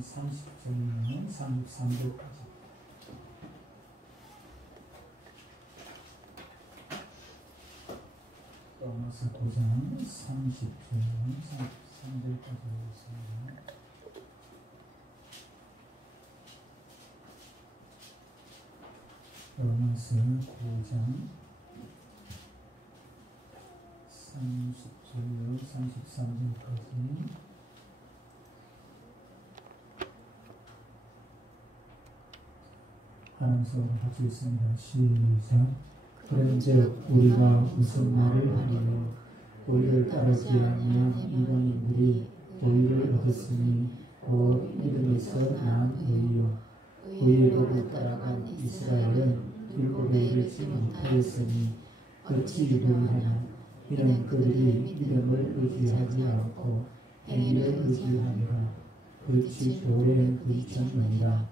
30절로 33절까지. 로마서 9장 30절로 33절까지 읽겠습니다. 로마서 9장 30절로 33절까지. 하나님께서 같이 있습니다. 시작. 그런즉 우리가 무슨 말을 하리요? 의를 따르지 아니한 이방인들이 의를 얻었으니 곧 믿음에서 난 의요. 의의 법을 따라간 이스라엘은 율법에 이르지 못하였으니 어찌 의하냐? 이는 그들이 믿음을 의지하지 않고 행위를 의지하니라. 그렇지 오래 의지하느니라.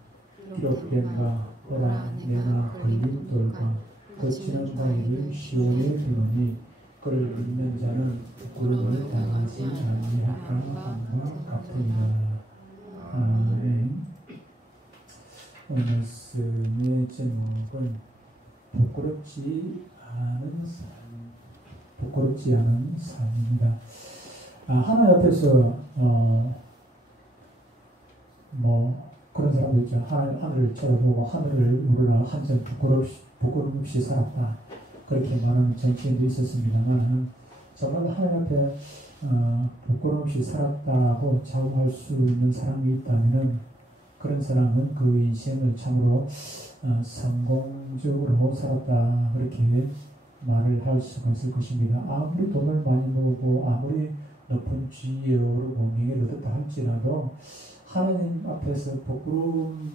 기록된 바 보라 내가 걸린 돌과 거치는 바위를 시온에 두노니 그를 믿는 자는 부끄러움을 당하지 아니할 것과 같으니라. 아멘. 오늘 말씀의 제목은 부끄럽지 않은 삶, 부끄럽지 않은 삶입니다. 하나님 앞에서 그런 사람도 있죠. 하늘을 쳐다보고 하늘을 우러러 한점 부끄럼 없이 살았다. 그렇게 말하는 정치인도 있었습니다만, 정말 하나님 앞에 부끄럼 없이 살았다고 자부할 수 있는 사람이 있다면 그런 사람은 그 인생을 참으로 성공적으로 살았다. 그렇게 말을 할 수가 있을 것입니다. 아무리 돈을 많이 모으고 아무리 높은 지위에 오르고 명예를 얻었다 할지라도 하나님 앞에서 부끄러움이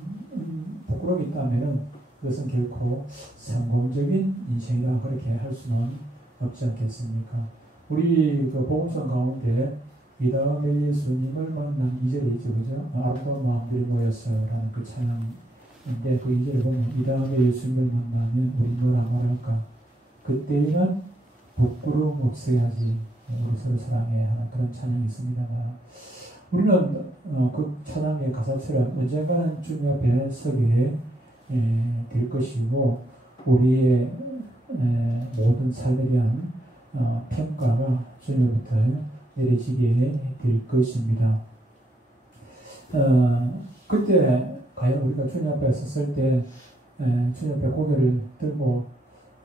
있다면 그것은 결코 성공적인 인생이라 그렇게 할 수는 없지 않겠습니까? 우리 그 복음서 가운데 이 다음에 예수님을 만난 2절에 있죠, 그죠? 아름다운 마음들이 모였어라는 그 찬양인데 그 2절에 보면 이 다음에 예수님을 만나면 우리 뭐라 말할까? 그때는 부끄러움 없어야지 우리 서로 사랑해야 하는 그런 찬양이 있습니다만 우리는 그 찬양의 가사처럼 언젠가는 주님 앞에 서게 될 것이고 우리의 모든 삶에 대한 평가가 주님부터 내려지게 될 것입니다. 그때 과연 우리가 주님 앞에 섰을 때 주님 앞에 고개를 들고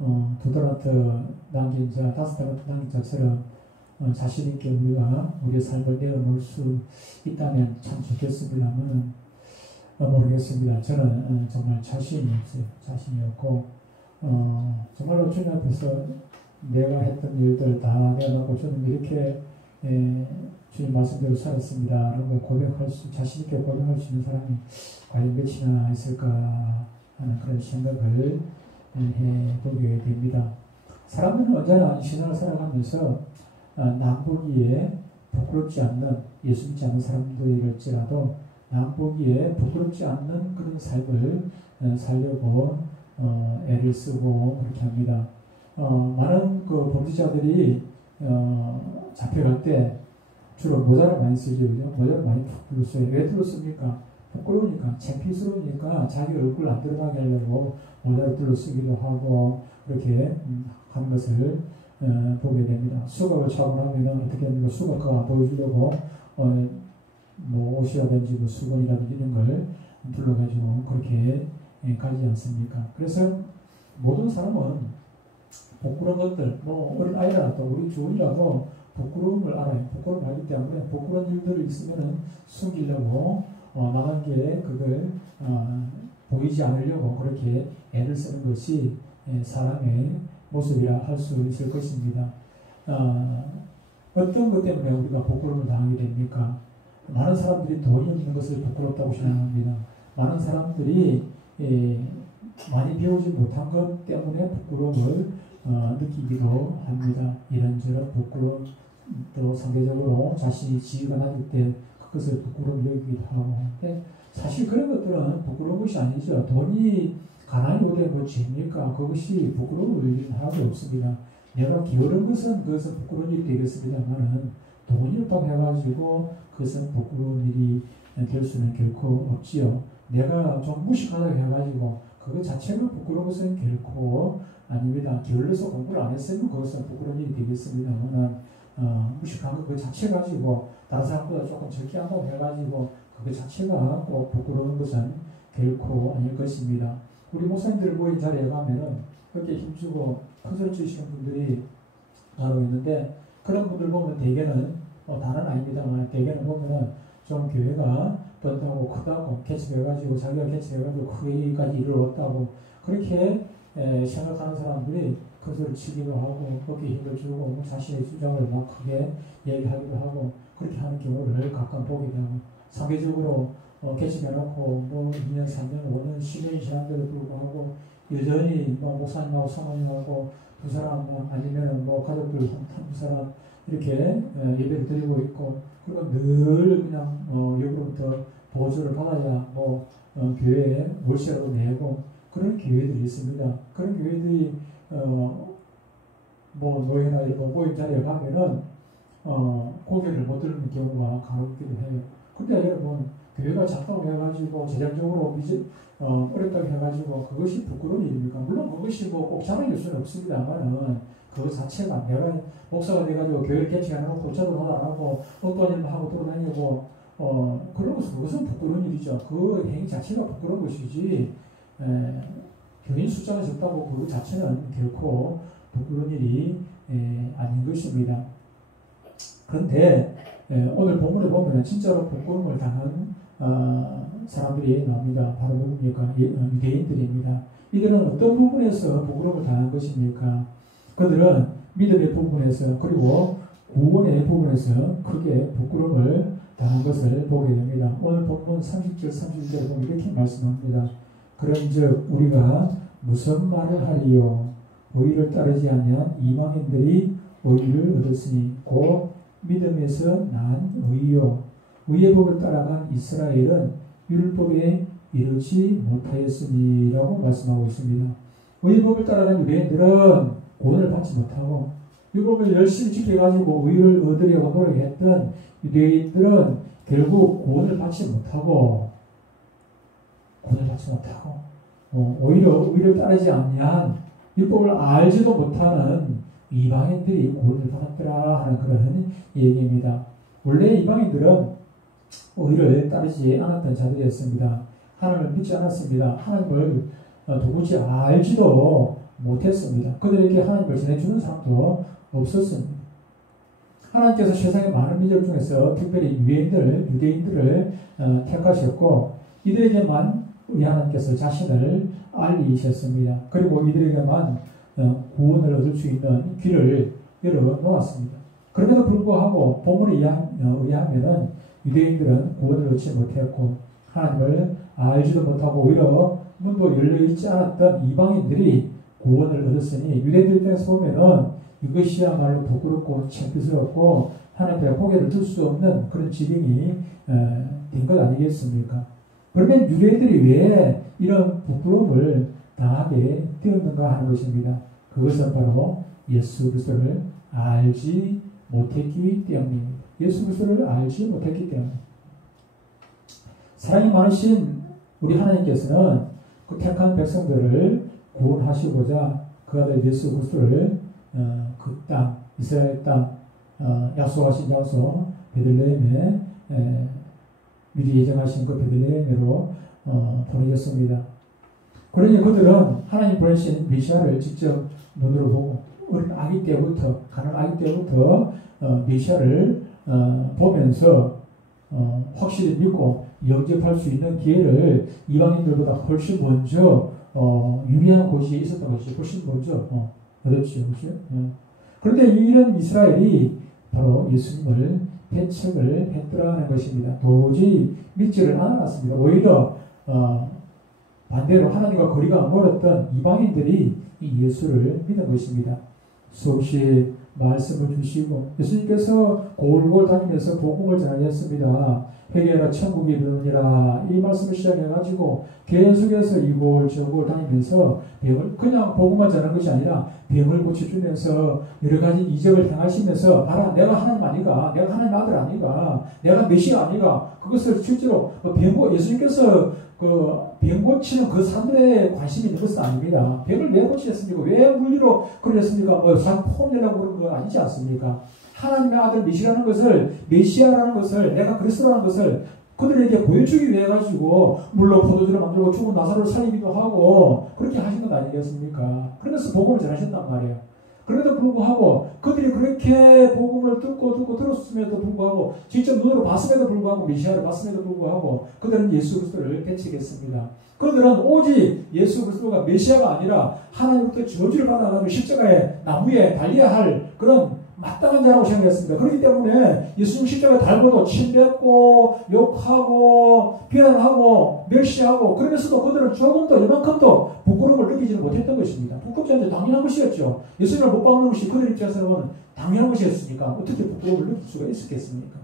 2달란트 남긴 자, 5달란트 남긴 자처럼 자신 있게 우리가 우리의 삶을 내어놓을 수 있다면 참 좋겠습니다만 모르겠습니다. 저는 정말 자신이 없어요. 자신이 없고 정말로 주님 앞에서 내가 했던 일들 다 내어놓고 저는 이렇게 주님 말씀대로 살았습니다. 라고 자신 있게 고백할 수 있는 사람이 과연 몇이나 있을까 하는 그런 생각을 해보게 됩니다. 사람들은 언제나 신앙을 살아가면서 남 보기에 부끄럽지 않는 예수 믿지 않는 사람들일지라도 남 보기에 부끄럽지 않는 그런 삶을 살려고 애를 쓰고 그렇게 합니다. 많은 그 범죄자들이 잡혀갈 때 주로 모자를 많이 쓰죠. 그죠? 모자를 많이 푹 둘렀어요. 왜 둘렀습니까? 부끄러우니까, 창피스러우니까 자기 얼굴 안 드러나게 하려고 모자를 둘러쓰기도 하고 그렇게 하는 것을 보게 됩니다. 수갑을 차고 나면 어떻게 합니까? 수갑과 보여주려고 옷이라든지 수건이라든지 이런 걸 둘러가지고 그렇게 가지 않습니까? 그래서 모든 사람은 부끄러운 것들, 어린 아이라도 우리 주원이라도 부끄러움을 알아요. 부끄러움을 알기 때문에 부끄러운 일들이 있으면 숨기려고 남에게 그걸 보이지 않으려고 그렇게 애를 쓰는 것이 사람의 모습이라 할 수 있을 것입니다. 어떤 것 때문에 우리가 부끄러움을 당하게 됩니까? 많은 사람들이 돈이 없는 것을 부끄럽다고 생각합니다. 많은 사람들이 많이 배우지 못한 것 때문에 부끄러움을 느끼기도 합니다. 이런저런 부끄러움, 또 상대적으로 자신이 지위가 낮을 때 그것을 부끄러움 여기기도 하고 하는데 사실 그런 것들은 부끄러운 것이 아니죠. 돈이 가난이 오되 뭐 죄입니까? 그것이 부끄러울 일은 하나도 없습니다. 내가 게으른 것은 그것은 부끄러운 일이 되겠습니다만은 돈이 없다고 해가지고 그것은 부끄러운 일이 될 수는 결코 없지요. 내가 좀 무식하다고 해가지고 그것 자체가 부끄러운 것은 결코 아닙니다. 게을러서 공부를 안 했으면 그것은 부끄러운 일이 되겠습니다만 무식한 것 그 자체 가지고 다른 사람보다 조금 적게 한다고 해가지고 그 자체가 꼭 부끄러운 것은 결코 아닐 것입니다. 우리 목사님들 모인 자리에 가면은 그렇게 힘주고 큰 소리 치시는 분들이 간혹 있는데 그런 분들 보면 대개는 다는 아닙니다만 대개는 보면은 좀 교회가 뻔하고 크다고 개척해가지고 자기가 개척해가지고 크게까지 이르렀다고 그렇게 생각하는 사람들이 큰 소리 치기도 하고 어깨에 힘을 주고 자신의 주장을 막 크게 얘기하기도 하고 그렇게 하는 경우를 가끔 보게 되고 상대적으로 개척해놓고 2년, 3년, 5년, 10년이 지난데도 불구하고 여전히 목사님하고 사모님하고 두 사람 아니면 가족들 한 두 사람 이렇게 예배를 드리고 있고 그리고 늘 그냥 여기로부터 보조를 받아야 교회에 월세라도 내고 그런 교회들이 있습니다. 그런 교회들이 노예나 이런 모임 자리에 가면은 고개를 못 들는 경우가 간혹 있기도 해요. 근데 여러분 교회가 작다고 해가지고 재정적으로 어렵다고 해가지고 그것이 부끄러운 일입니까? 물론 그것이 꼭 자랑일 수는 없습니다만은 그 자체가 내가 목사가 돼가지고 교회를 개척해놓고 자도 하도 안 하고 어떤 일만 하고 돌아다니고 그런 것은 그것은 부끄러운 일이죠. 그 행위 자체가 부끄러운 것이지 교인 숫자가 적다고 그 자체는 결코 부끄러운 일이 아닌 것입니다. 그런데 오늘 본문에 보면 진짜로 부끄러움을 당한 사람들이 나옵니다. 바로 누굽니까? 유대인들입니다. 이들은 어떤 부분에서 부끄러움을 당한 것입니까? 그들은 믿음의 부분에서 그리고 구원의 부분에서 크게 부끄러움을 당한 것을 보게 됩니다. 오늘 본문 30절, 31절에 보면 이렇게 말씀합니다. 그런즉 우리가 무슨 말을 하리요? 의를 따르지 아니한 이방인들이 의를 얻었으니 곧 믿음에서 난 의요. 의의 법을 따라간 이스라엘은 율법에 이르지 못하였으니라고 말씀하고 있습니다. 의의 법을 따라간 유대인들은 구원을 받지 못하고 율법을 열심히 지켜가지고 의를 얻으려고 노력했던 유대인들은 결국 구원을 받지 못하고 오히려 의를 따르지 않냐 율법을 알지도 못하는 이방인들이 구원을 받았더라 하는 그런 얘기입니다. 원래 이방인들은 의를 따르지 않았던 자들이었습니다. 하나님을 믿지 않았습니다. 하나님을 도무지 알지도 못했습니다. 그들에게 하나님을 전해주는 사람도 없었습니다. 하나님께서 세상의 많은 민족 중에서 특별히 유대인들을 택하셨고 이들에게만 우리 하나님께서 자신을 알리셨습니다. 그리고 이들에게만 구원을 얻을 수 있는 길을 열어놓았습니다. 그럼에도 불구하고 본문에 의하면 유대인들은 구원을 얻지 못했고 하나님을 알지도 못하고 오히려 문도 열려있지 않았던 이방인들이 구원을 얻었으니 유대인들 입장에서 보면은 이것이야말로 부끄럽고 창피스럽고 하나님 앞에 고개를 들 수 없는 그런 지경이 된 것 아니겠습니까? 그러면 유대인들이 왜 이런 부끄러움을 당하게 되었는가 하는 것입니다. 그것은 바로 예수 그리스도를 알지 못했기 때문입니다. 예수 그리스도를 알지 못했기 때문입니다. 사랑이 많으신 우리 하나님께서는 그 택한 백성들을 구원하시고자 그 아들 예수 그리스도를 그 땅, 이스라엘 땅, 약속하신 장소 베들레헴에 미리 예정하신 그 베들레헴으로 보내셨습니다. 그러니 그들은 하나님 보내신 메시아를 직접 눈으로 보고 어린 아기 때부터 가난 아기 때부터 메시아를 보면서 확실히 믿고 영접할 수 있는 기회를 이방인들보다 훨씬 먼저 유리한 곳이 있었던 것이 훨씬 먼저 얻었죠. 그렇죠? 그런데 이런 이스라엘이 바로 예수님을 배척을 했더라는 것입니다. 도저히 믿지를 않았습니다. 오히려 반대로 하나님과 거리가 멀었던 이방인들이 이 예수를 믿은 것입니다. 수없이 말씀을 주시고 예수님께서 골골 다니면서 복음을 전하셨습니다. 회개하라 천국이 이르느니라 이 말씀을 시작해가지고 계속해서 이골 저골 다니면서 그냥 복음만 전하는 것이 아니라 병을 고쳐주면서 여러 가지 이적을 행하시면서 봐라 내가 하나님 아니가, 내가 하나님 아들 아니가, 내가 메시아 아니가, 그것을 실제로 예수님께서 병 고치는 그 사람들의 관심이 있는 것은 아닙니다. 병을 왜 고치셨습니까? 왜 물리로 그러셨습니까? 포함 내려고 그런 거 아니지 않습니까? 하나님의 아들 메시아라는 것을 내가 그리스도라는 것을 그들에게 보여주기 위해 가지고 물로 포도주를 만들고 죽은 나사로를 살리기도 하고 그렇게 하신 것 아니겠습니까? 그러면서 복음을 전하셨단 말이에요. 그럼에도 불구하고 그들이 그렇게 복음을 듣고 들었음에도 불구하고 직접 눈으로 봤음에도 불구하고 메시아를 봤음에도 불구하고 그들은 예수 그리스도를 배척했습니다. 그들은 오직 예수 그리스도가 메시아가 아니라 하나님부터 저주를 받아가지고 십자가에 나무에 달려야 할 그런 마땅한 자라고 생각했습니다. 그렇기 때문에 예수님 십자가에 달고도 침뱉고 욕하고 비난하고 멸시하고 그러면서도 그들은 조금도 이만큼도 부끄러움을 느끼지는 못했던 것입니다. 부끄럽지 않게 당연한 것이었죠. 예수님을 못 박는 것이 그들 입장에서는 당연한 것이었으니까 어떻게 부끄러움을 느낄 수가 있었겠습니까?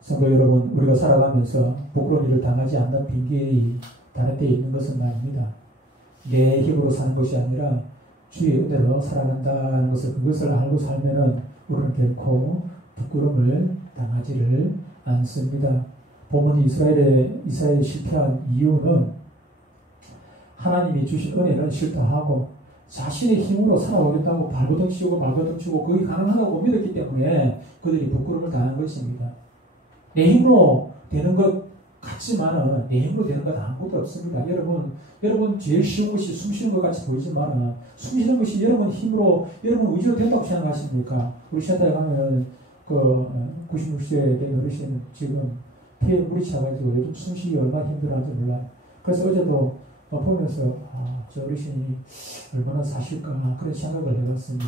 성도 여러분, 우리가 살아가면서 부끄러운 일을 당하지 않는 핑계이 다른 데 있는 것은 아닙니다. 내 힘으로 사는 것이 아니라 주의 은혜로 살아간다는 그것을 알고 살면은 우리는 결코 부끄러움을 당하지를 않습니다. 보면 이스라엘이 실패한 이유는 하나님이 주신 은혜는 싫다하고 자신의 힘으로 살아오겠다고 발버둥 치고 그게 가능하다고 믿었기 때문에 그들이 부끄러움을 당한 것입니다. 내 힘으로 되는 것 같지만은 내 힘으로 되는 건 아무것도 없습니다. 여러분 제일 쉬운 것이 숨 쉬는 것 같이 보이지만은 숨 쉬는 것이 여러분 힘으로 여러분 의지로 된다고 생각하십니까? 우리 센터에 가면 96세 된 어르신 지금 피에 물이 차가지고 요즘 숨 쉬기 얼마나 힘들어하는지 몰라요. 그래서 어제도 보면서 저 어르신이 얼마나 사실까 그런 생각을 해봤습니다.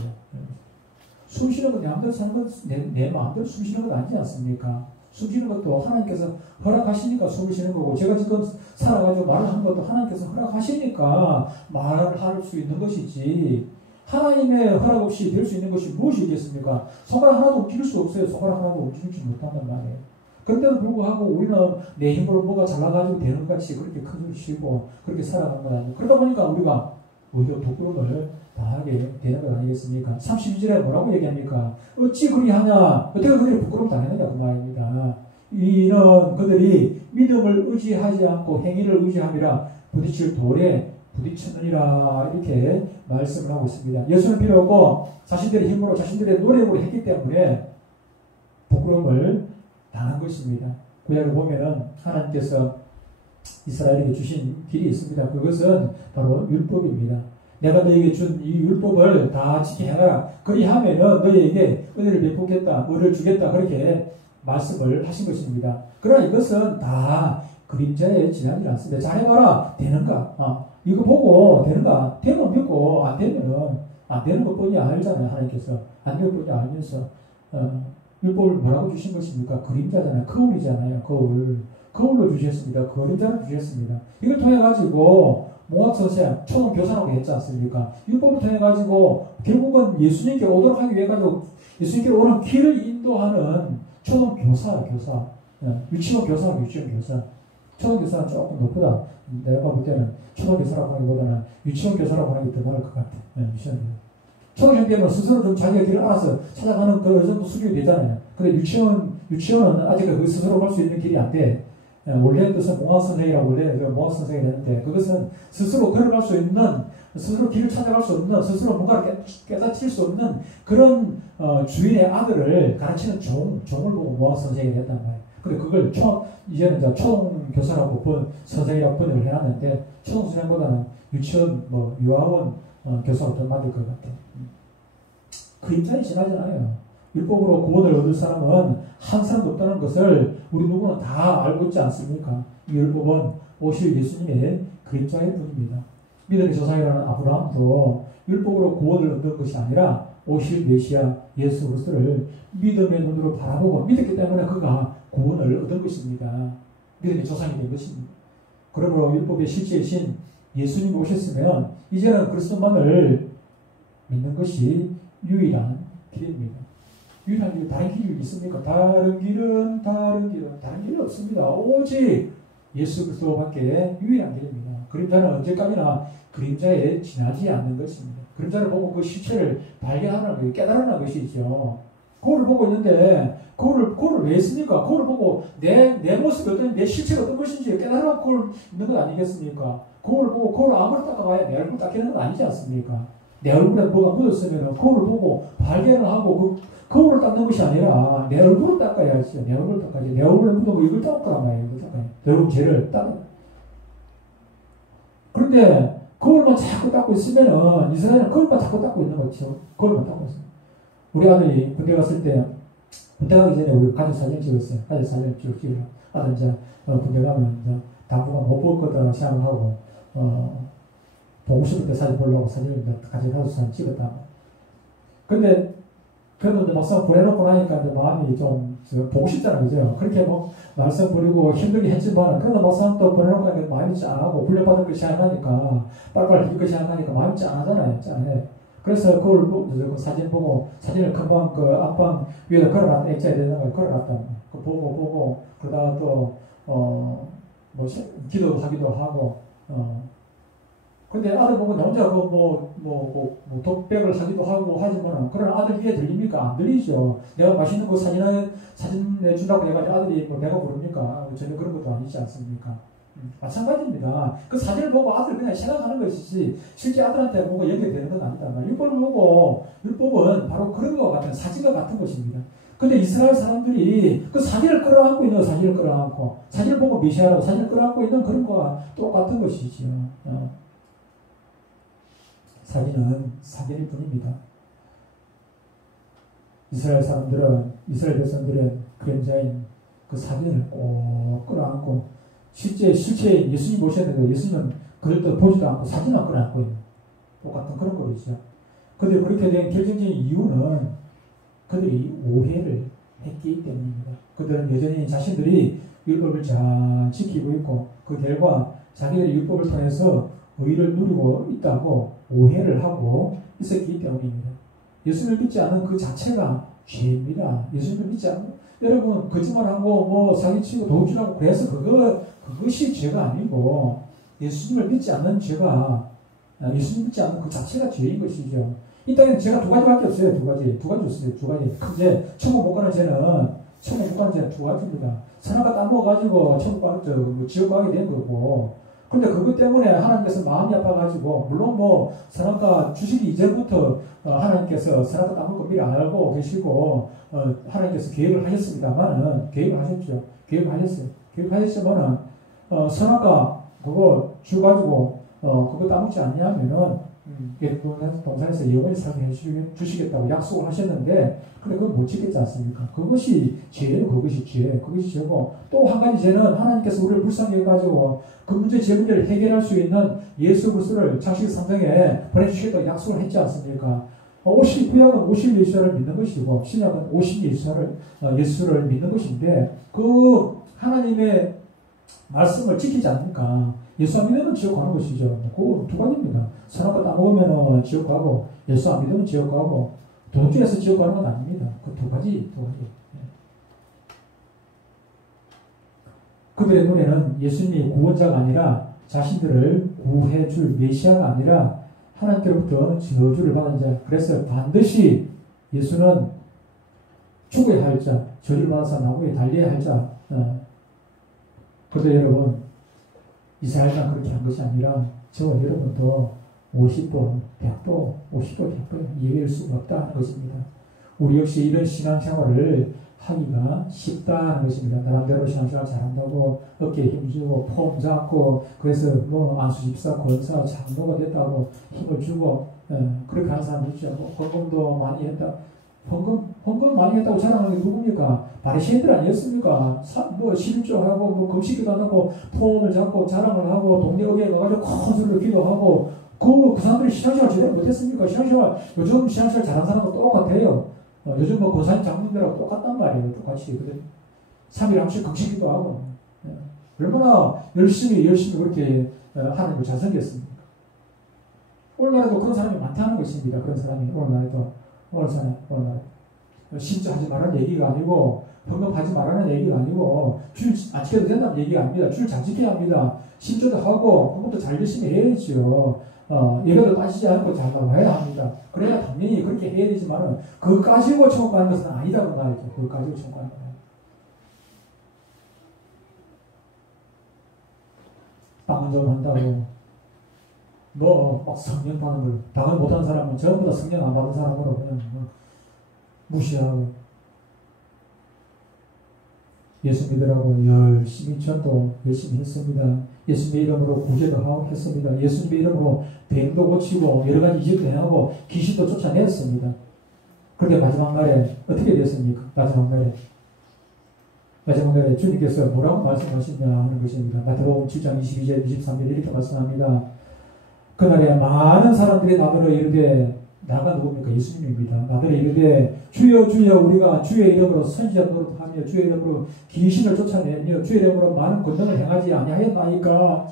숨 쉬는 건 내 마음대로 사는 건 내 마음대로 숨 쉬는 건 아니지 않습니까? 숨 쉬는 것도 하나님께서 허락하시니까 숨을 쉬는 거고 제가 지금 살아가지고 말을 하는 것도 하나님께서 허락하시니까 말을 할 수 있는 것이지 하나님의 허락 없이 될 수 있는 것이 무엇이 있겠습니까? 손가락 하나도 움직일 수 없어요. 손가락 하나도 움직이지 못한단 말이에요. 그런데도 불구하고 우리는 내 힘으로 뭐가 잘나가지고 되는 것 같이 그렇게 큰 소리 치고 그렇게 살아간 건 아니에요. 그러다 보니까 우리가 오히려 부끄러움을 당하게 되는 것 아니겠습니까? 32절에 뭐라고 얘기합니까? 어찌 그리하냐? 어떻게 그들이 부끄러움 당했느냐 그 말입니다. 이는 그들이 믿음을 의지하지 않고 행위를 의지함이라 부딪힐 돌에 부딪혔느니라 이렇게 말씀을 하고 있습니다. 예수는 필요 없고 자신들의 힘으로 자신들의 노력으로 했기 때문에 부끄러움을 당한 것입니다. 구약을 보면은 하나님께서 이스라엘에게 주신 길이 있습니다. 그것은 바로 율법입니다. 내가 너에게 준 이 율법을 다 지켜해라. 그리하면은 너에게 은혜를 베푸겠다, 은혜를 주겠다 그렇게 말씀을 하신 것입니다. 그러나 이것은 다 그림자에 지나지 않습니다. 잘해봐라 되는가? 이거 보고 되는가? 되면 믿고 안 되면은 안 되는 것뿐이 알잖아요. 하나님께서 안 되는 것뿐이 알면서 율법을 뭐라고 주신 것입니까? 그림자잖아요. 거울이잖아요. 거울로 주셨습니다. 그림자로 주셨습니다. 이걸 통해 가지고 몽학선생, 초등교사라고 했지 않습니까? 율법을 통해 가지고 결국은 예수님께 오도록 하기 위해 가지고 예수님께 오는 길을 인도하는 초등교사, 유치원 교사. 초등교사는 조금 높다. 내가 볼 때는 초등교사라고 하기보다는 유치원 교사라고 하는 게 더 나을 것 같아. 유치원. 초등학교 때는 스스로 좀 자기가 길을 알아서 찾아가는 그 정도 수준이 되잖아요. 근데 유치원은 아직 그 스스로 갈 수 있는 길이 안 돼. 원래 뜻은 몽학선생이라고 원래 몽학선생이 되는데 그것은 스스로 걸어갈 수 있는, 스스로 길을 찾아갈 수 없는, 스스로 뭔가를 깨닫힐 수 없는 그런 주인의 아들을 가르치는 종을 보고 몽학선생이 됐단 말이에요. 근데 그걸 이제는 이제 초등교사라고 선생이라고 번역을 해놨는데 초등선생보다는 유치원, 유아원 교사로 더 맞을 것 같아요. 그림자에 지나잖아요. 율법으로 구원을 얻을 사람은 한 사람도 없다는 것을 우리 누구는 다 알고 있지 않습니까? 이 율법은 오실 예수님의 그림자일 뿐입니다. 믿음의 조상이라는 아브라함도 율법으로 구원을 얻는 것이 아니라 오실 메시아 예수 그리스도를 믿음의 눈으로 바라보고 믿었기 때문에 그가 구원을 얻은 것입니다. 믿음의 조상이 된 것입니다. 그러므로 율법의 실제이신 예수님이 오셨으면 이제는 그리스도만을 믿는 것이 유일한 길입니다. 유일한 길, 다른 길이 있습니까? 다른 길은 없습니다. 오직 예수 그리스도밖에 유일한 길입니다. 그림자는 언제까지나 그림자에 지나지 않는 것입니다. 그림자를 보고 그 실체를 발견하는 것이 깨달으는 것이죠. 거울을 보고 있는데 거울을 왜 했습니까? 거울을 보고 내 모습이 어떤 내 실체가 어떤 것인지 깨달으라고 거울 있는 것 아니겠습니까? 거울을 보고 거울을 아무리 닦아봐야 내 얼굴 닦이는 건 아니지 않습니까? 내 얼굴에 뭐가 묻었으면 거울을 보고 발견을 하고 그 거울을 닦는 것이 아니라 내 얼굴을 닦아야지. 내 얼굴을 닦아야지. 내 얼굴에 묻은 거 이걸 닦으란 말이에요. 이걸 닦아야 내 얼굴 죄를 닦아야 그런데 거울만 자꾸 닦고 있으면은 이스라엘은 거울만 자꾸 닦고 있는 거죠. 거울만 닦고 있어요. 우리 아들이 군대 갔을 때 군대 가기 전에 우리 가족 사진 찍었어요. 가족 사진 찍고 아들 이제 군대 가면 이제 당분간 못 볼 거다 생각하고 보고 싶을 때 사진 보려고 사진을 가족 사진 찍었다. 근데 그래도 이제 막상 보내놓고 나니까 이제 마음이 좀 보고 싶잖아요, 그죠? 그렇게 뭐 말썽 부리고 힘들게 했지만 그래도 막상 또 보내놓고 나니까 마음이 짠하고 훈련받을 것이 생각하니까 빨리빨리 할 것이 생각하니까 마음이 짠하잖아요, 짠해. 그래서 그걸 사진 보고 사진을 금방 그 앞방 위에다 걸어놨다 액자에 되는 걸 걸어놨다. 그 보고 그러다가 또 뭐 기도하기도 하고 근데 아들 보고 혼자 독백을 하기도 하고 하지만 그런 아들 귀에 들립니까? 안 들리죠. 내가 맛있는 거 사진에 준다고 해가지고 아들이 뭐 배가 부릅니까? 전혀 그런 것도 아니지 않습니까? 마찬가지입니다. 그 사진을 보고 아들 그냥 생각하는 것이지 실제 아들한테 보고 연결되는 건 아니다. 율법을 보고 율법은 바로 그런 것 같은 사진과 같은 것입니다. 근데 이스라엘 사람들이 그 사진을 끌어안고 있는 사진을 끌어안고 사진을 보고 메시아라고 사진을 끌어안고 있는 그런 거와 똑같은 것이지요. 사진은 사진일 뿐입니다. 이스라엘 백성들은 그림자인 그 사진을 꼭 끌어안고 실제 예수님 보셨는데 예수님은 그것도 보지도 않고 사진만 끌어안고 있는 똑같은 그런 거죠. 그런데 그렇게 된 결정적인 이유는 그들이 오해를 했기 때문입니다. 그들은 여전히 자신들이 율법을 잘 지키고 있고 그 결과 자기들의 율법을 통해서 의를 누리고 있다고 오해를 하고 있었기 때문입니다. 예수님을 믿지 않은 그 자체가 죄입니다. 예수님을 믿지 않는 여러분 거짓말하고 뭐 사기치고 도둑질하고 그래서 그것이 죄가 아니고 예수님을 믿지 않는 죄가 예수님 믿지 않는 그 자체가 죄인 것이죠. 이 땅에는 죄가 두 가지밖에 없어요. 두 가지 없어요. 두 가지. 근데 천국 못 가는 죄는 두 가지입니다. 선악과 따먹어가지고 지옥 가게 된 거고. 근데 그것 때문에 하나님께서 마음이 아파가지고 물론 뭐 선악과 주시기 이전부터 하나님께서 선악과 따먹을 거 미리 알고 계시고 하나님께서 계획을 하셨습니다만은 계획을 하셨죠. 계획하셨지만은 선악과 그거 주가지고 그거 따먹지 않냐면은 동산에서 영원히 살게 해주시겠다고 약속을 하셨는데 근데 그건 못 지켰지 않습니까? 그것이 죄예요. 그것이 죄고 또 한 가지 죄는 하나님께서 우리를 불쌍히 해가지고 그 제 문제를 해결할 수 있는 예수 그리스도를 창세기 3장에 보내주시겠다고 약속을 했지 않습니까? 구약은 오실 예수를 믿는 것이고 신약은 오실 예수를 믿는 것인데 그 하나님의 말씀을 지키지 않으니까 예수 안 믿으면 지옥 가는 것이죠. 그 두 가지입니다. 선악과 따먹으면 지옥 가고 예수 안 믿으면 지옥 가고 도둑질해서 지옥 가는 건 아닙니다. 그 두 가지. 그들의 눈에는 예수님이 구원자가 아니라 자신들을 구해줄 메시아가 아니라 하나님께로부터 저주를 받은 자. 그래서 반드시 예수는 죽어야 할 자, 저주를 받아서 나무에 달려야 할 자. 그런데 여러분 이스라엘만 그렇게 한 것이 아니라 저와 여러분도 50도, 100도, 50도, 100도 예외일 수가 없다는 것입니다. 우리 역시 이런 신앙생활을 하기가 쉽다는 것입니다. 나름대로 신앙생활 잘한다고 어깨에 힘주고 폼 잡고 그래서 뭐 안수집사, 권사, 장로가 됐다고 힘을 주고 그렇게 하는 사람도 있죠. 헌금도 많이 했다. 헌금 많이 했다고 자랑하는 게 누굽니까? 바리새인들 아니었습니까? 11조 하고 뭐 금식기도 안 하고 폼을 잡고 자랑을 하고 동네 어귀에 가가지고 큰 소리로 기도하고 그 사람들이 신앙생활 제대로 못했습니까? 요즘 신앙생활 잘하는 사람은 똑같아요. 요즘 뭐 고사님 장로들하고 똑같단 말이에요. 똑같이. 3일 한씩 금식기도 하고 얼마나 열심히 그렇게 하나님을 잘 섬겼습니까? 오늘날에도 그런 사람이 많다는 것입니다. 그런 사람이 오늘날에도. 신자하지 말라는 얘기가 아니고 헌금하지 말라는 얘기가 아니고 줄 안 지켜도 된다는 얘기가 아닙니다. 줄 잘 지켜야 합니다. 신조도 하고 헌금도 잘 열심히 해야죠. 예배도 따지지 않고 잘 나와야 합니다. 그래야 당연히 그렇게 해야 되지만은 그거 가지고 천국 가는 것은 아니다고 말이죠. 그거 가지고 천국 가는 거예요. 빵은 좀 한다고 막 성령 받는 걸 당을 못하는 사람은 전부 다 성령 안 받은 사람으로 그냥 무시하고 예수 믿으라고 열심히 전도 열심히 했습니다. 예수님의 이름으로 구제도 하고 했습니다. 예수님의 이름으로 뱀도 고치고 여러 가지 이적도 행하고 귀신도 쫓아냈습니다. 그런데 마지막 날에 어떻게 됐습니까? 마지막 날에 주님께서 뭐라고 말씀하시냐 하는 것입니다. 마태복음 7장 22절 23절 이렇게 말씀합니다. 그날에 많은 사람들이 나더러 이르되 나가 누굽니까? 예수님입니다. 나더러 이르되 주여 주여 우리가 주의 이름으로 선지자 노릇하며 주의 이름으로 귀신을 쫓아내며 주의 이름으로 많은 권능을 행하지 아니하였나이까.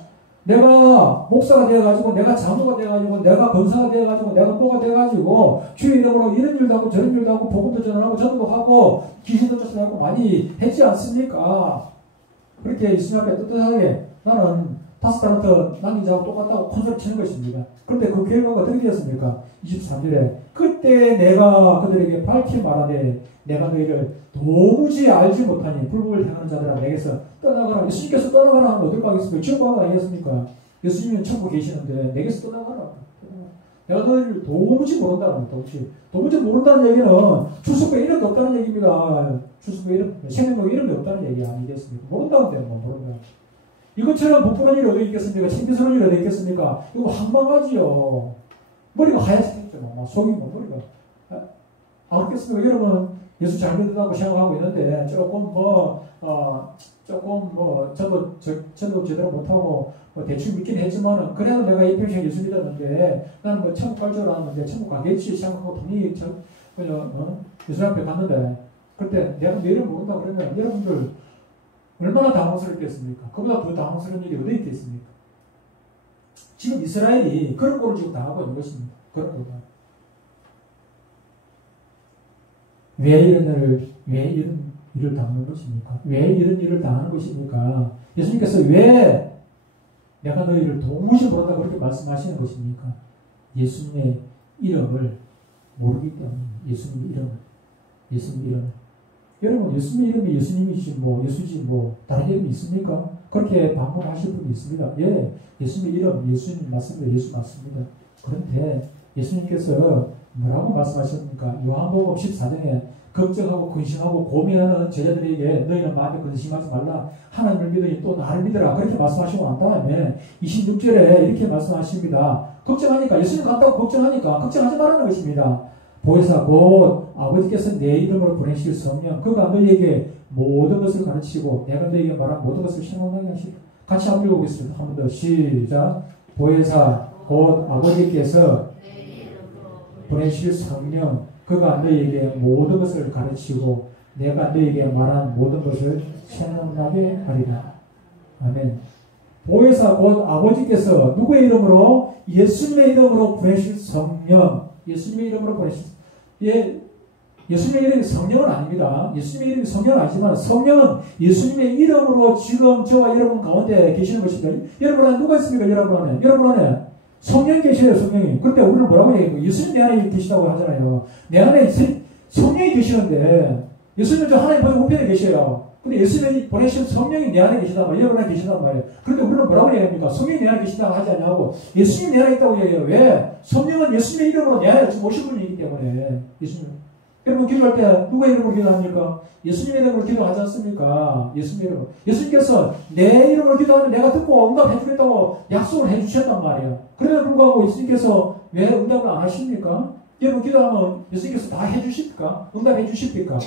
내가 목사가 되어가지고 내가 장로가 되어가지고 내가 권사가 되어가지고 내가 뭐가 되어가지고 주의 이름으로 이런 일도 하고 저런 일도 하고 복음도 전하고 전도 하고 귀신도 쫓아내고 많이 했지 않습니까? 그렇게 예수님 앞에 떳떳하게 나는 5달란트 남긴 자하고 똑같다고 콘솔을 치는 것입니다. 그런데 그 결과가 어떻게 되었습니까? 23절에 그때 내가 그들에게 밝히 말하되 내가 너희를 도무지 알지 못하니 불법을 행하는 자들아 내게서 떠나가라. 예수님께서 떠나가라 하면 어떨 거 하겠습니까? 지옥 가는 거 아니겠습니까? 예수님은 천국에 계시는데 내게서 떠나가라. 내가 너희를 도무지 모른다는 거예요. 도무지 모른다는 얘기는 출석부에 이름이 없다는 얘기입니다. 출석부에 이름, 생명력에 이름이 없다는 얘기 아니겠습니까? 모른다는데 뭐 모른다. 이것처럼 부끄러운 일이 어디 있겠습니까? 창피스러운 일이 어디 있겠습니까? 이거 황망하지요. 머리가 하얗겠죠. 속이 머리가. 안 그렇겠습니까? 여러분, 예수 잘 믿는다고 생각하고 있는데, 저도 제대로 못하고, 대충 믿긴 했지만은, 그래도 내가 이 평생 예수 믿었는데, 나는 천국 갈 줄 알았는데, 천국 가겠지 생각하고, 분명히 예수 앞에 갔는데, 그때 내가 내 이름 모른다 그러면, 여러분들, 얼마나 당황스럽겠습니까? 그보다 더 당황스러운 일이 어디 있겠습니까? 지금 이스라엘이 그런 꼴을 지금 당하고 있는 것입니다. 그런 꼴을. 왜 이런 일을 당하는 것입니까? 왜 이런 일을 당하는 것입니까? 예수님께서 왜 내가 너희를 도무지 모른다 그렇게 말씀하시는 것입니까? 예수님의 이름을 모르기 때문에 예수님의 이름을 여러분 예수님의 이름이 예수님이지 예수지 다른 이름이 있습니까? 그렇게 반문하실 분이 있습니다. 예, 예수님의 이름 예수님 맞습니다. 예수 맞습니다. 그런데 예수님께서 뭐라고 말씀하셨습니까? 요한복음 14장에 걱정하고 근심하고 고민하는 제자들에게 너희는 마음에 근심하지 말라. 하나님을 믿으니 또 나를 믿으라. 그렇게 말씀하시고 난 다음에 26절에 이렇게 말씀하십니다. 걱정하니까 예수님 같다고 걱정하니까 걱정하지 말라는 것입니다. 보혜사 곧 아버지께서 내 이름으로 보내실 성령 그가 너희에게 모든 것을 가르치고 내가 너희에게 말한 모든 것을 생각나게 하시리라. 같이 한번 읽어보겠습니다. 한 번 더 시작. 보혜사 곧 아버지께서 보내실 성령 그가 너희에게 모든 것을 가르치고 내가 너희에게 말한 모든 것을 생각나게 하리라. 아멘. 보혜사 곧 아버지께서 누구의 이름으로? 예수님의 이름으로 보내실 성령. 예수님의 이름으로 보내실 예수님의 이름이 성령은 아닙니다. 예수님의 이름이 성령은 아니지만 성령은 예수님의 이름으로 지금 저와 여러분 가운데 계시는 것입니다. 여러분 안에 누가 있습니까? 여러분 안에 성령이 계셔요. 성령이. 그런데 우리는 뭐라고 얘기해요? 예수님 내 안에 계시다고 하잖아요. 내 안에 성령이 계시는데 예수님은 저 하나님 보좌 우편에 계셔요. 근데 예수님이 보내신 성령이 내 안에 계시단 말이에요. 여러분 안에 계시단 말이에요. 그런데 우리는 뭐라고 얘기합니까? 성령이 내 안에 계시다고 하지 않냐고. 예수님이 내 안에 있다고 얘기해요. 왜? 성령은 예수님의 이름으로 내 안에 지금 오신 분이기 때문에. 예수님. 여러분 기도할 때 누구의 이름으로 기도합니까? 예수님의 이름으로 기도하지 않습니까? 예수님의 이름으로. 예수님께서 내 이름으로 기도하면 내가 듣고 응답해 주겠다고 약속을 해 주셨단 말이에요. 그래도 불구하고 예수님께서 왜 응답을 안 하십니까? 여러분 기도하면 예수님께서 다 해 주십니까? 응답해 주십니까?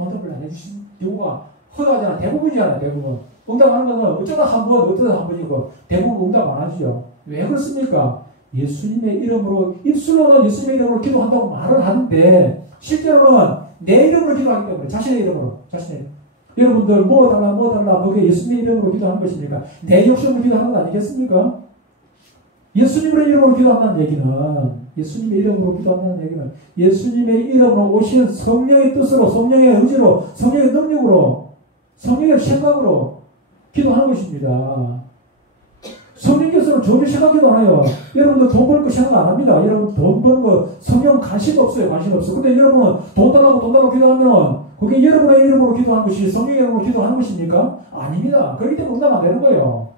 응답을 안 해 주십니까? 경우가 허다하잖아. 대부분이잖아. 대부분. 응답하는 것은 어쩌다 한 번이고 대부분 응답 안 하시죠. 왜 그렇습니까? 예수님의 이름으로 입술로는 예수님의 이름으로 기도한다고 말을 하는데 실제로는 내 이름으로 기도하기 때문에 자신의 이름으로 여러분들 뭐 달라 그게 예수님의 이름으로 기도하는 것입니까? 내 욕심으로 기도하는 거 아니겠습니까? 예수님의 이름으로 기도한다는 얘기는 예수님의 이름으로 기도한다는 얘기는 예수님의 이름으로 오신 성령의 뜻으로, 성령의 의지로, 성령의 능력으로, 성령의 생각으로 기도하는 것입니다. 성령께서는 전혀 생각해도 안 해요. 여러분들 돈 벌 거 생각 안 합니다. 여러분 돈 버는 거 성령 관심 없어요. 관심 없어. 근데 여러분은 돈 달라고 기도하면 그게 여러분의 이름으로 기도하는 것이 성령의 이름으로 기도하는 것입니까? 아닙니다. 그렇기 때문에 응답 안 되는 거예요.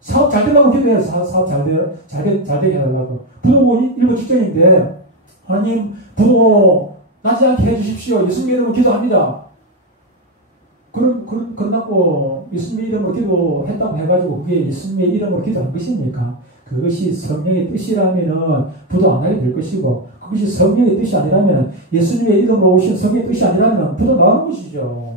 사업 잘 되려고 기도해요. 사업 잘 되게 해달라고. 부도 일부 직전인데, 하나님, 부도 나지 않게 해주십시오. 예수님의 이름으로 기도합니다. 그런다고 예수님의 이름으로 기도했다고 해가지고 그게 예수님의 이름으로 기도한 것입니까? 그것이 성령의 뜻이라면은 부도 안 하게 될 것이고, 그것이 성령의 뜻이 아니라면, 예수님의 이름으로 오신 성령의 뜻이 아니라면 부도 나오는 것이죠.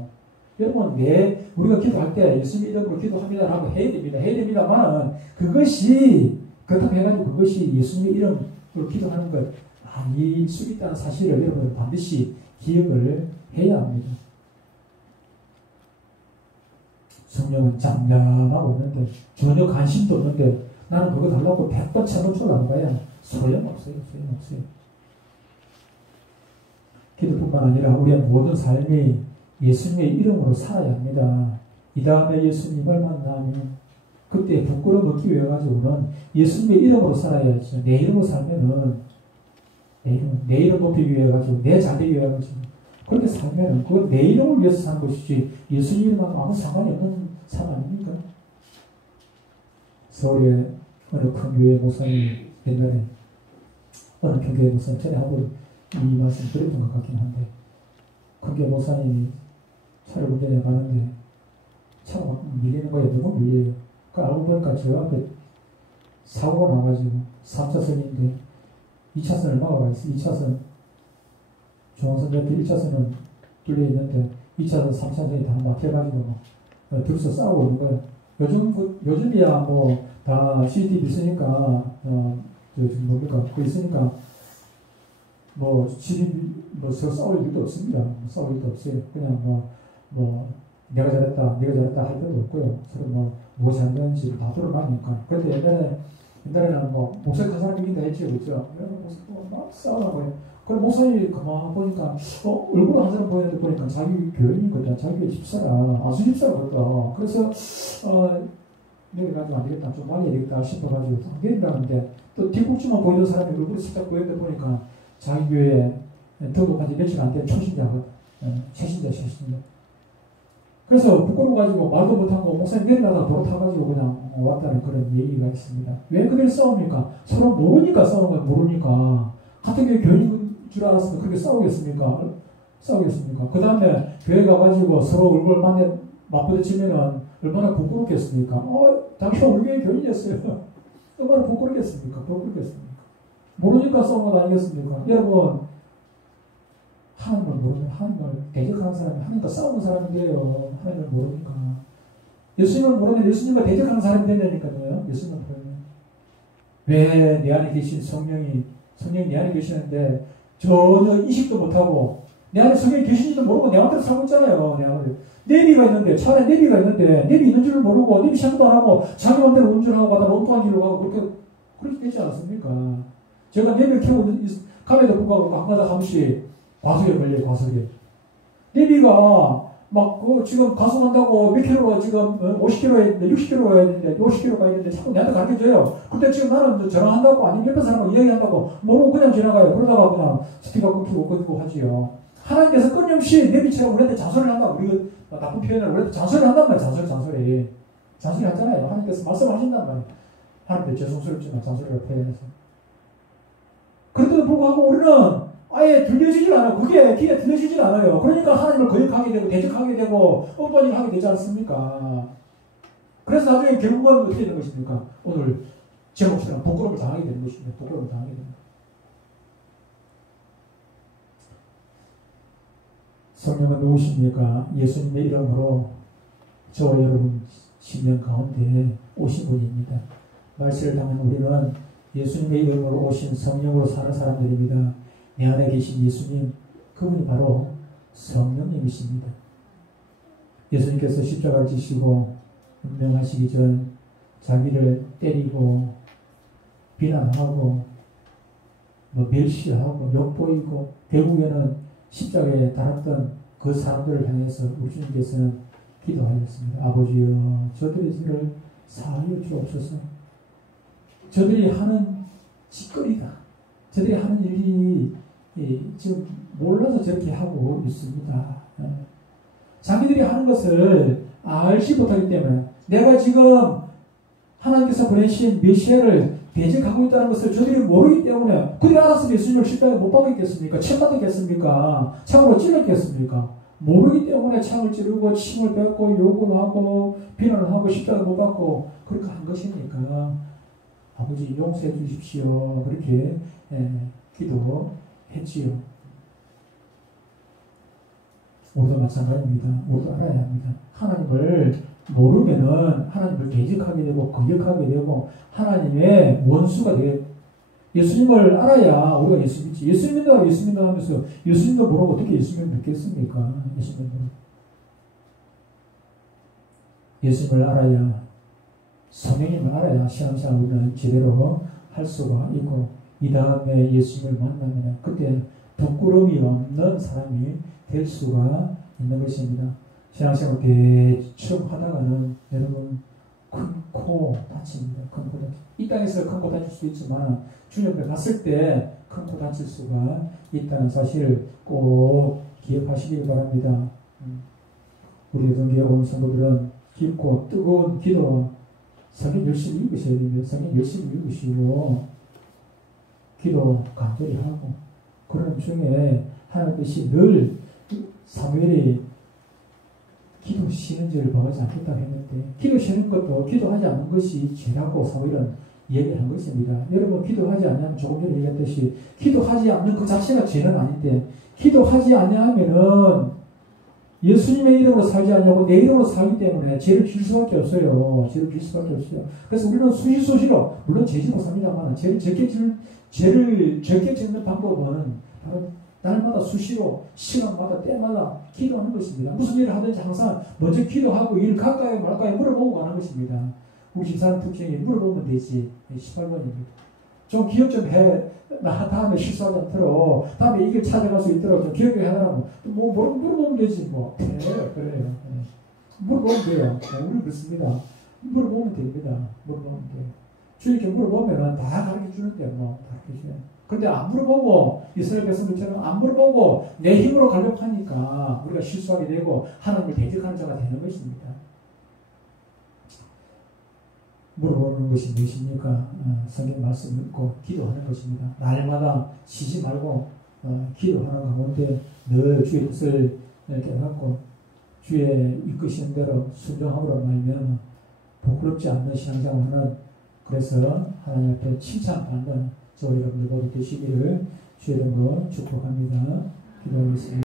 여러분, 왜 우리가 기도할 때 예수님 이름으로 기도합니다라고 해야 됩니다. 해야 됩니다만 그것이 그렇다고 해가지고 그것이 예수님의 이름으로 기도하는 것 아닐 수 있다는 사실을 여러분 반드시 기억을 해야 합니다. 성령은 잠잠하고 있는데 전혀 관심도 없는데 나는 그거 달라고 100번 1000번 쳐다봐야 소용없어요. 기도뿐만 아니라 우리의 모든 삶이 예수님의 이름으로 살아야 합니다. 이 다음에 예수님을 만나면 그때 부끄러움 얻기 위해 가지고는 예수님의 이름으로 살아야죠. 내 이름으로 살면은 내 이름 높이기 위해 가지고 내 잘되기 위해 가지고 그렇게 살면은 그건 내 이름을 위해서 사는 것이지 예수님 이름하고 아무 상관이 없는 사람 아닙니까? 서울에 어느 큰 교회 목사님 옛날에 어느 큰 교회 목사님 전에 한번 이 말씀 드렸던 것 같긴 한데 큰 교회 목사님이 차를 운전해 가는데 차가 막 밀리는 거예요. 너무 밀려요. 그 알고 보니까 저 앞에 사고가 나가지고 3차선인데 2차선을 막아가 있어요. 2차선 중앙선 옆에 1차선은 뚫려 있는데 2차선, 3차선이 다 막혀가지고 둘이서 싸우고 있는 거예요. 요즘이야 뭐 다 CCTV 있으니까 뭡니까? 그거 있으니까 뭐 싸울 일도 없습니다. 싸울 일도 없어요. 그냥 내가 잘했다 할 필요도 없고요. 서로 뭐 잘했는지 다 드러나니까. 그런데 옛날에는 목사님 한 사람이 이긴다 했지, 그죠? 목사님 막 싸우는 거예요. 그럼 목사님이 가만 보니까, 얼굴 한 사람 보니까 자기 교인이거든. 자기 교회 집사라. 아수 집사거든. 그래서, 내려가지고 안 되겠다. 좀 말려야 되겠다 싶어가지고 내리라는데, 또 뒷국지만 보이는 사람이 얼굴이 살짝 보이다 보니까 자기 교회에 등록한 지 며칠 안 된 초신자거든. 최신자. 그래서 부끄러워가지고 말도 못하고 목사님 내리다가 도로 타가지고 그냥 왔다는 그런 얘기가 있습니다. 왜 그들이 싸웁니까? 서로 모르니까 싸우는 거예요. 모르니까. 같은 교회 교인인 줄 알았으면 그렇게 싸우겠습니까? 그 다음에 교회 가가지고 서로 얼굴 맞부딪히면은 얼마나 부끄럽겠습니까? 당신 우리 교회 교인이었어요. 얼마나 부끄럽겠습니까? 모르니까 싸우는 거 아니겠습니까? 여러분, 하나님을 모르면 하나님을 대적하는 사람이 하나님과 싸우는 사람이 돼요. 하나님을 모르니까. 예수님을 모르면 예수님과 대적하는 사람이 된다니까요. 예수님을 모르면. 왜 내 안에 계신 성령이 내 안에 계시는데 전혀 인식도 못하고 내 안에 성령이 계신지도 모르고 내 마음대로 살고 있잖아요. 내 안에. 내비가 있는데, 차 안에 내비가 있는데, 내비 있는 줄을 모르고, 내비 생각도 안 하고, 자기 마음대로 운전하고 가다 엉뚱한 길로 가고, 그렇게 되지 않습니까? 제가 내비를 켜고 감에도 불구하고 가끔가다 한 번씩 과속에 걸려요, 과속에. 내비가 지금 가속한다고 몇 킬로가 지금 50킬로 했는데 60킬로 가야 되는데 50킬로 가야 되는데 자꾸 내한테 가르쳐줘요. 그때 지금 나는 전화한다고 아니면 옆에 사람하고 이야기한다고 모르고 그냥 지나가요. 그러다가 그냥 스피커 끊기고 하지요. 하나님께서 끊임없이 내비처럼 우리한테 잔소리를 한다. 우리가 나쁜 표현을 우리한테 잔소리를 한단 말이에요. 잔소리 하잖아요. 하나님께서 말씀하신단 말이에요. 하나님께 죄송스럽지만 잔소리를 표현해서. 그런데도 불구하고 우리는 아예 들려지질 않아요. 그게 귀에 들려지질 않아요. 그러니까 하나님을 거역하게 되고 대적하게 되고 엉뚱한 일을 하게 되지 않습니까? 그래서 나중에 결국은 어떻게 되는 것입니까? 오늘 제목처럼 부끄러움을 당하게 되는 것입니다. 부끄러움을 당하게 됩니다. 성령은 누구십니까? 예수님의 이름으로 저와 여러분 심령 가운데 오신 분입니다. 말세를 당한 우리는 예수님의 이름으로 오신 성령으로 사는 사람들입니다. 내 안에 계신 예수님, 그분이 바로 성령님이십니다. 예수님께서 십자가를 지시고 운명하시기 전 자기를 때리고 비난하고 뭐 멸시하고 욕보이고 결국에는 십자가에 달았던 그 사람들을 향해서 우리 주님께서는 기도하셨습니다. 아버지여 저들의 죄를 사하여 주옵소서. 저들이 하는 짓거리다. 저들이 하는 일이 지금 몰라서 저렇게 하고 있습니다. 자기들이 하는 것을 알지 못하기 때문에 내가 지금 하나님께서 보내신 메시아를 대적하고 있다는 것을 저들이 모르기 때문에 그들이 알아서 예수님을 십자가에 못 박았겠습니까? 침 맞았겠습니까? 창으로 찔렀겠습니까? 모르기 때문에 창을 찌르고 침을 뱉고 욕을 하고 비난을 하고 십자가에 못 박고 그렇게 한 것이니까 아버지 용서해 주십시오. 그렇게 기도했지요. 우리도 마찬가지입니다. 우리도 알아야 합니다. 하나님을 모르면은 하나님을 대적하게 되고 거역하게 되고 하나님의 원수가 되게 예수님을 알아야 우리가 예수 믿지. 예수 믿는다 예수 믿는다 하면서 예수님도 모르고 어떻게 예수님을 믿겠습니까? 예수님을 알아야 성령님을 알아야 신앙생활 우리는 제대로 할 수가 있고 이 다음에 예수님을 만나면 그때 부끄러움이 없는 사람이 될 수가 있는 것입니다. 신앙생활 대충 하다가는 여러분 큰 코 다칩니다. 큰 코 다칩니다. 이 땅에서 큰 코 다칠 수도 있지만 주님께 갔을 때 큰 코 다칠 수가 있다는 사실을 꼭 기억하시길 바랍니다. 우리 동교회 온 성도들은 깊고 뜨거운 기도 성경 열심히 읽으셔야 됩니다. 성경 열심히 읽으시고 기도 간절히 하고 그런 중에 하나님께서 늘 사무엘이 기도 쉬는 죄를 범하지 않겠다고 했는데 기도 쉬는 것도 기도하지 않는 것이 죄라고 사무엘은 얘기를 한 것입니다. 여러분 기도하지 않으면 조금 전에 얘기했듯이 기도하지 않는 그 자체가 죄는 아닌데 기도하지 않으면은 예수님의 이름으로 살지 않냐고 내 이름으로 살기 때문에 죄를 질 수밖에 없어요. 죄를 질 수밖에 없어요. 그래서 우리는 수시수시로 물론 죄지고 삽니다만 죄를 적게 짓는 방법은 바로 날마다 수시로 시간마다 때마다 기도하는 것입니다. 무슨 일을 하든지 항상 먼저 기도하고 일 갈까요 말까요 물어보고 가는 것입니다. 우리 집사람 특징이 물어보면 되지. 18번입니다. 좀 기억 좀 해. 나 다음에 실수하지 않도록 다음에 이길 찾아갈 수 있도록 좀 기억을 해달라고 뭐 물어보면 되지 뭐. 네, 그래요. 물어보면 돼요. 우리 그렇습니다. 물어보면 됩니다. 물어보면 돼요. 주님께 물어보면 다 가르쳐 주는데 뭐 가르쳐 줘요. 근데 안 물어보고 이스라엘 백성들처럼 안 물어보고 내 힘으로 가려고 하니까 우리가 실수하게 되고 하나님을 대적하는 자가 되는 것입니다. 물어보는 것이 무엇입니까? 성경 말씀 읽고 기도하는 것입니다. 날마다 쉬지 말고 기도하는 가운데 늘 주의 뜻을 깨닫고 주의 이끄시는 대로 순종함으로 말미암아 부끄럽지 않는 신앙생활하는 그래서 하나님 앞에 칭찬받는 저희 여러분들 모두 되시기를 주의 이름으로 축복합니다. 기도하겠습니다.